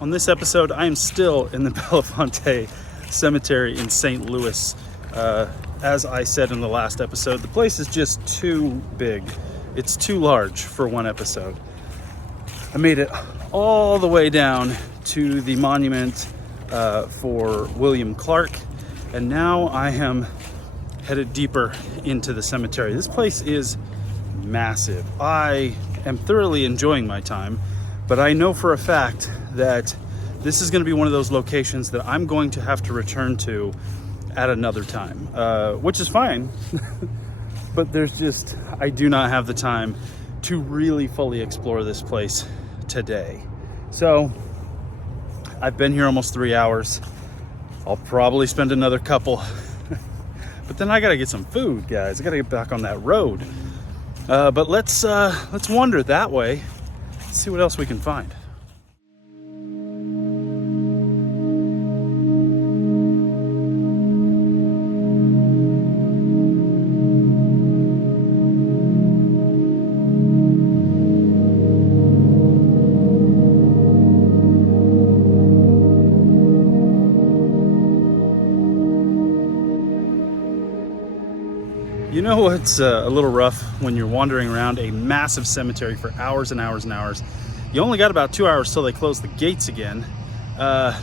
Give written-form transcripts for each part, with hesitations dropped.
On this episode, I am still in the Bellefontaine Cemetery in St. Louis. As I said in the last episode, the place is just too big. It's too large for one episode. I made it all the way down to the monument for William Clark, and now I am headed deeper into the cemetery. This place is massive. I am thoroughly enjoying my time, but I know for a fact that this is going to be one of those locations that I'm going to have to return to at another time, which is fine. But I do not have the time to really fully explore this place today. So I've been here almost 3 hours. I'll probably spend another couple. But then I gotta get some food, guys. I gotta get back on that road. But let's wander that way. See what else we can find. You know what's a little rough when you're wandering around a massive cemetery for hours and hours and hours? You only got about 2 hours till they close the gates again. The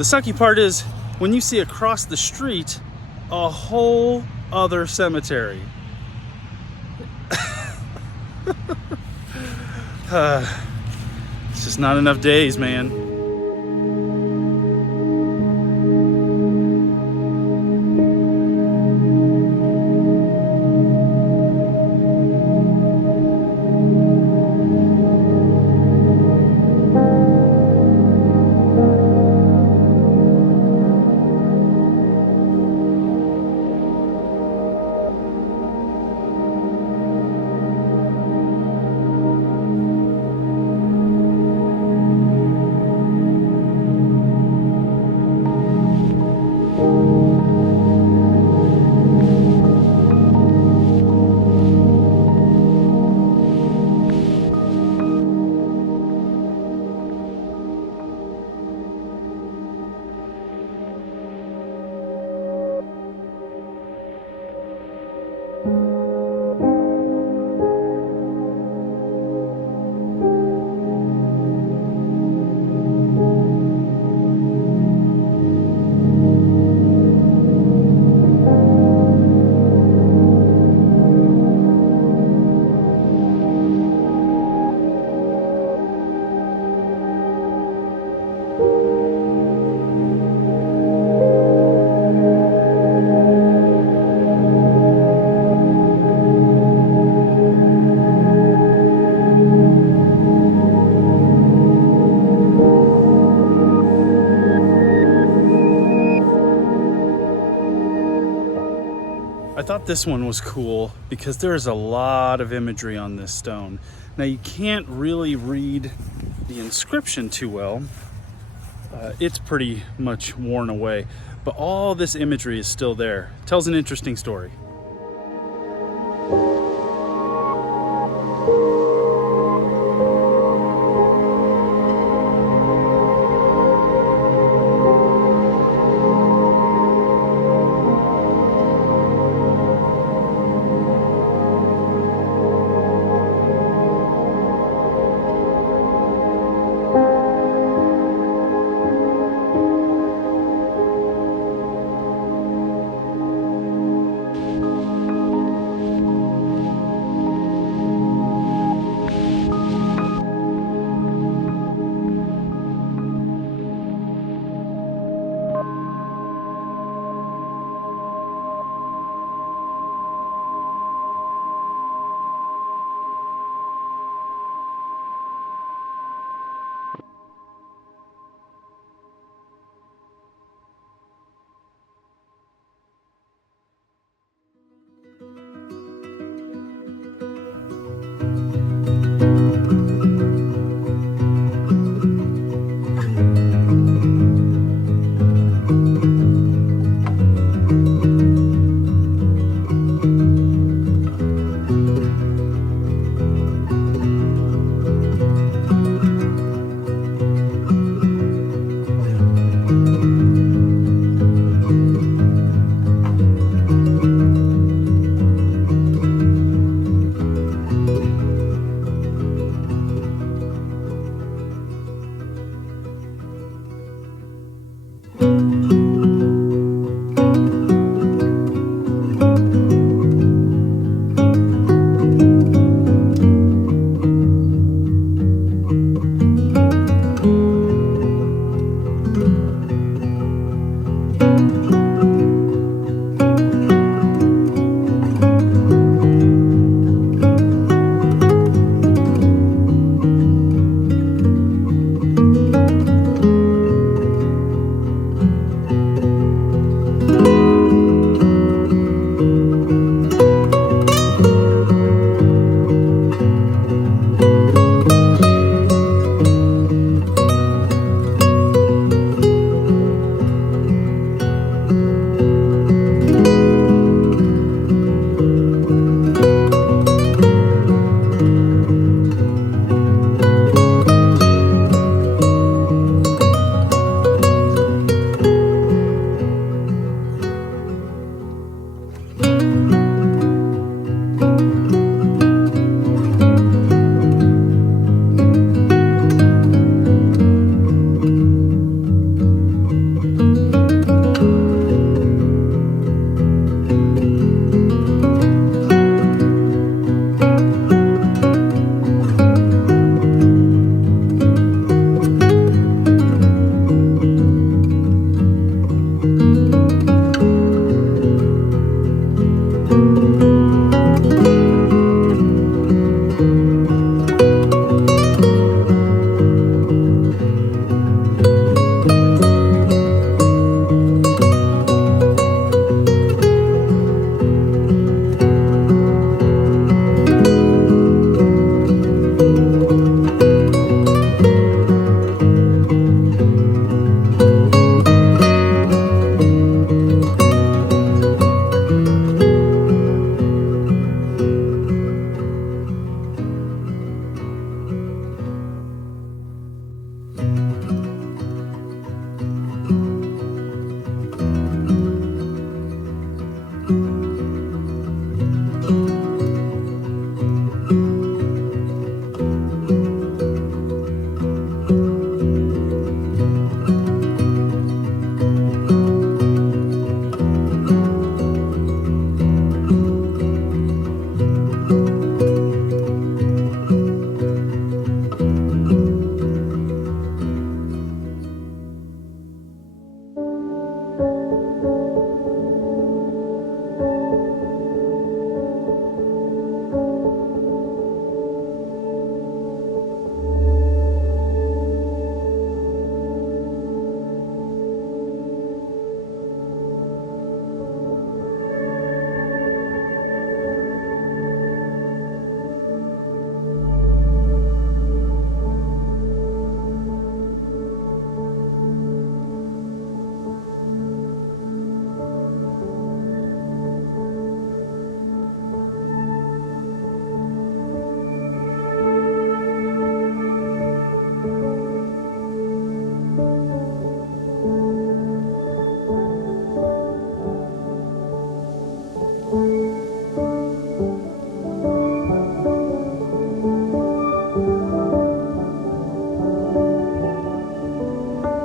sucky part is when you see across the street a whole other cemetery. It's just not enough days, man. I thought this one was cool because there's a lot of imagery on this stone. Now you can't really read the inscription too well. It's pretty much worn away, but all this imagery is still there. It tells an interesting story.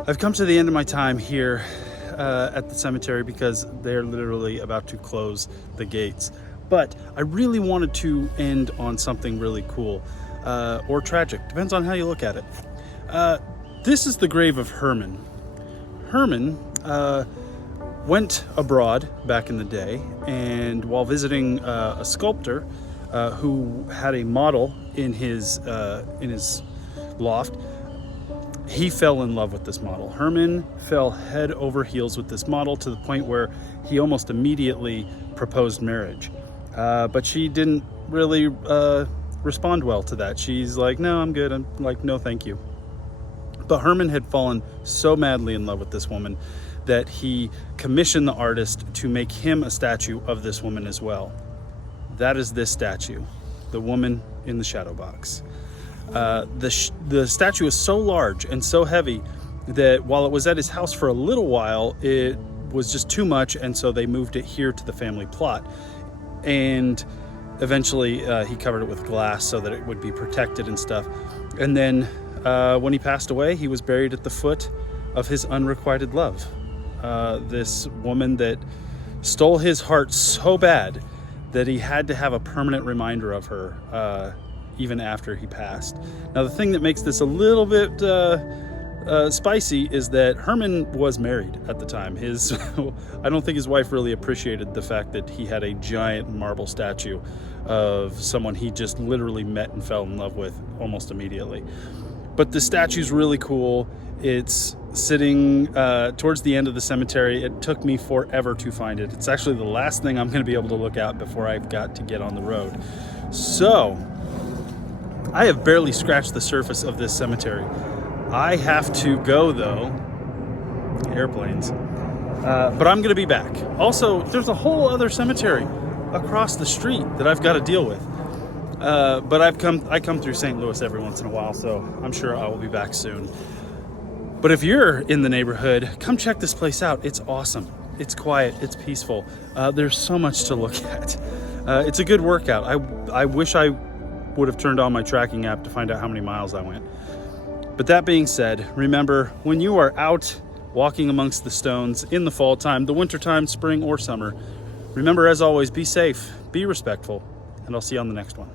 I've come to the end of my time here at the cemetery because they're literally about to close the gates. But I really wanted to end on something really cool or tragic, depends on how you look at it. This is the grave of Herman. Herman went abroad back in the day, and while visiting a sculptor who had a model in his loft, he fell in love with this model. Herman fell head over heels with this model to the point where he almost immediately proposed marriage. But she didn't really respond well to that. She's like, no, I'm good. I'm like, no, thank you. But Herman had fallen so madly in love with this woman that he commissioned the artist to make him a statue of this woman as well. That is this statue, the woman in the shadow box. The statue is so large and so heavy that while it was at his house for a little while, it was just too much, and so they moved it here to the family plot. And eventually he covered it with glass so that it would be protected and stuff. And then when he passed away, he was buried at the foot of his unrequited love. this woman that stole his heart so bad that he had to have a permanent reminder of her even after he passed. Now, the thing that makes this a little bit spicy is that Herman was married at the time. I don't think his wife really appreciated the fact that he had a giant marble statue of someone he just literally met and fell in love with almost immediately. But the statue's really cool. It's sitting towards the end of the cemetery. It took me forever to find it. It's actually the last thing I'm going to be able to look at before I've got to get on the road. So I have barely scratched the surface of this cemetery. I have to go, though. Airplanes. But I'm going to be back. Also, there's a whole other cemetery across the street that I've got to deal with. But I come through St. Louis every once in a while, so I'm sure I will be back soon. But if you're in the neighborhood, come check this place out. It's awesome. It's quiet. It's peaceful. There's so much to look at. It's a good workout. I wish I would have turned on my tracking app to find out how many miles I went. But that being said, remember, when you are out walking amongst the stones in the fall time, the winter time, spring, or summer, remember, as always, be safe, be respectful, and I'll see you on the next one.